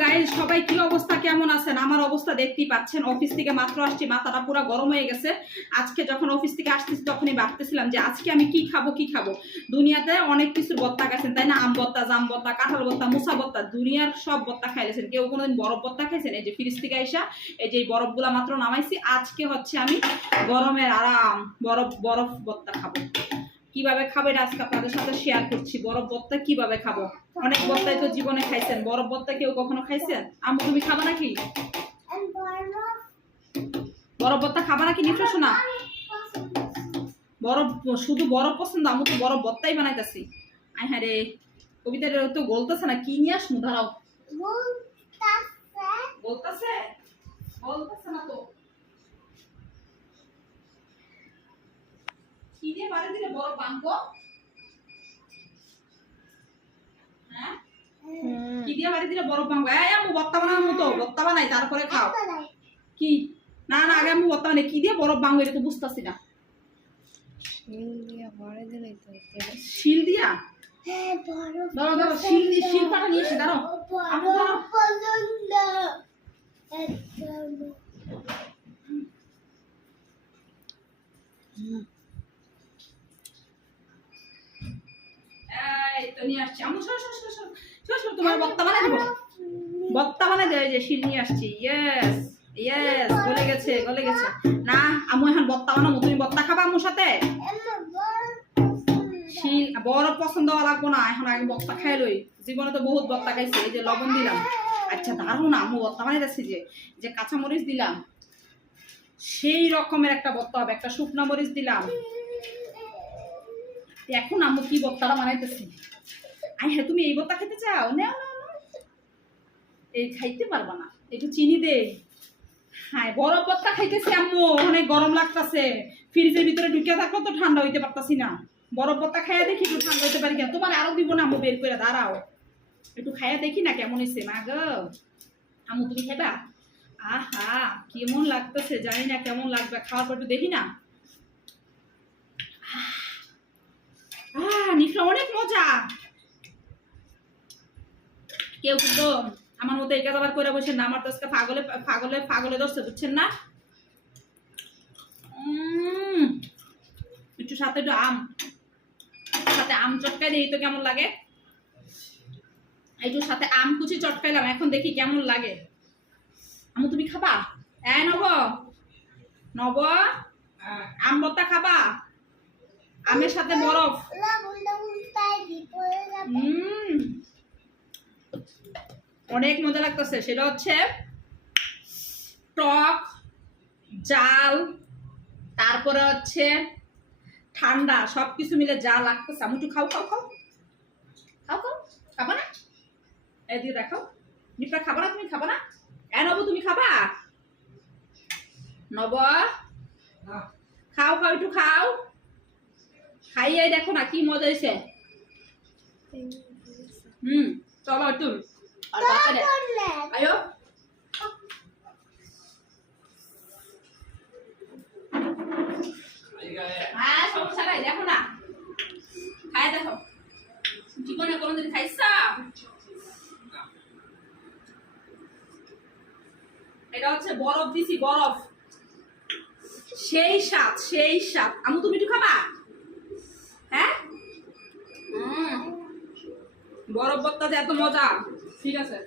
Guys, সবাই কি অবস্থা, কেমন আছেন? আমার অবস্থা দেখতেই পাচ্ছেন। অফিস থেকে মাত্র আসছি, মাথাটা পুরো গরম হয়ে গেছে। আজকে যখন অফিস থেকে আসতেছি তখনই ভাবতেছিলাম যে আজকে আমি কি খাবো। দুনিয়াতে অনেক কিছুর বত্তা খাইছেন, তাই না? আম বত্তা, জাম বত্তা, কাঁঠাল বত্তা, মুসা বত্তা, দুনিয়ার সব বত্তা খাইলেছেন। কেউ কোনোদিন বরফ বত্তা খাইছেন? এই যে ফ্রিজ থেকে আইসা এই যে বরফগুলা মাত্র নামাইছি। আজকে হচ্ছে আমি গরমের আরাম বরফ বত্তা খাবো। কিভাবে খাবো এটা আজকে আপনাদের সাথে শেয়ার করছি। বরফ ভর্তা কিভাবে খাবো? অনেক ভর্তাই তো জীবনে খাইছেন, বরফ ভর্তা কেউ কখনো খাইছেন? আম্মু তুমি খাবা নাকি বরফ ভর্তা? খাবা নাকি নিশ্চয় শোনা? বরফ শুধু বরফ পছন্দ? আম্মু তো বরফ ভর্তাই বানাইতেছি। আই হ্যাঁ রে, কবিতাটা তো বলতেছে না, কি নিয়ে আসবো? দাঁড়াও, বলতেছে না তো। কি দিয়ে বাড়ি দিলে বরফ বানবো? হ্যাঁ, কি দিয়ে বাড়ি দিলে বরফ বানবো? এই আম্মু ভর্তা বানানোর মতো ভর্তা বানাই, তারপরে খাও। কি না আগে আম্মু ভর্তা বানাই, কি দিয়ে বরফ বানবো এটা তো বুঝতেছি না। শিল দিয়া? দাঁড়াও শিল পাটা নিয়ে এসে দাঁড়াও। তোমার বত্তা বানাই দেবো, বত্তা বানাই দেবে। যে শিল নিয়ে আসছি। ইয়েস গলে গেছে না আম্মু, এখন বত্তা বানাবো। তুমি বত্তা খাবা আম্মুর সাথে? শিল বরফ পছন্দ লাগবো না, এখন আগে বত্তা খাই লই। জীবনে তো বহুত বত্তা খাইছি। এই যে লবণ দিলাম। আচ্ছা দাঁড়ো না, আম্মু বত্তা বানাই যাচ্ছি। যে কাঁচামরিচ দিলাম, সেই রকমের একটা বত্তা হবে। একটা শুকনা মরিচ দিলাম। এখন আম্মু কি বত্তাটা বানাইতেছি। আই হ্যাঁ, তুমি এই বত্তা খেতে চাও? নাও এই খাইতে পারবা না, একটু চিনি দে। হ্যাঁ, বরফ বত্তা খাইতেছি আম্মু, অনেক গরম লাগতেছে। ফ্রিজের ভিতরে ঢুকে থাকলো তো ঠান্ডা হইতে পারতাছি না। বরফ বত্তা খাইয়া দেখি একটু ঠান্ডা হইতে পারি কিনা। তোমার আরো দিব না আম্মু, বের করে দাঁড়াও, একটু খাইয়া দেখি না কেমন হয়েছে। মা গো আম্মু তুমি খাইবা? আহা কেমন লাগতেছে জানি না, কেমন লাগবে। খাওয়ার পর একটু দেখি না। নিফলা অনেক মজা। কেউ কিন্তু আমার মতো এই কাজ আবার করে বসে না। আমার তো আজকে পাগলে ধরছে, বুঝছেন না? একটু সাথে একটু সাথে আম চটকাই দিই তো কেমন লাগে। একটু সাথে আম কুচি চটকাইলাম, এখন দেখি কেমন লাগে। আম্মু তুমি খাবা? এই নব আম ভর্তা খাবা? আমের সাথে বরফ। অনেক মজা লাগতেছে। সেটা হচ্ছে টক, জাল, তারপরে হচ্ছে ঠান্ডা, সবকিছু মিলে যা লাগতেছে। আমি একটু খাও খাবা না? এই দিয়ে দেখো, নিপা খাবা না? তুমি খাবা না? নব তুমি খাবা? নব খাও একটু খাও। খাইয়ে দেখো না কি মজা হয়েছে। চলো একটু আয়ো। হ্যাঁ সমস্যা নাই, দেখো না খাই দেখো। জীবনে কোনোদিন খাইছা? এটা হচ্ছে বরফ দিছি, বরফ। সেই স্বাদ। আম্মু তুমি একটু খাবা? হ্যাঁ, বরফ ভর্তা যে এত মজা। ঠিক আছে।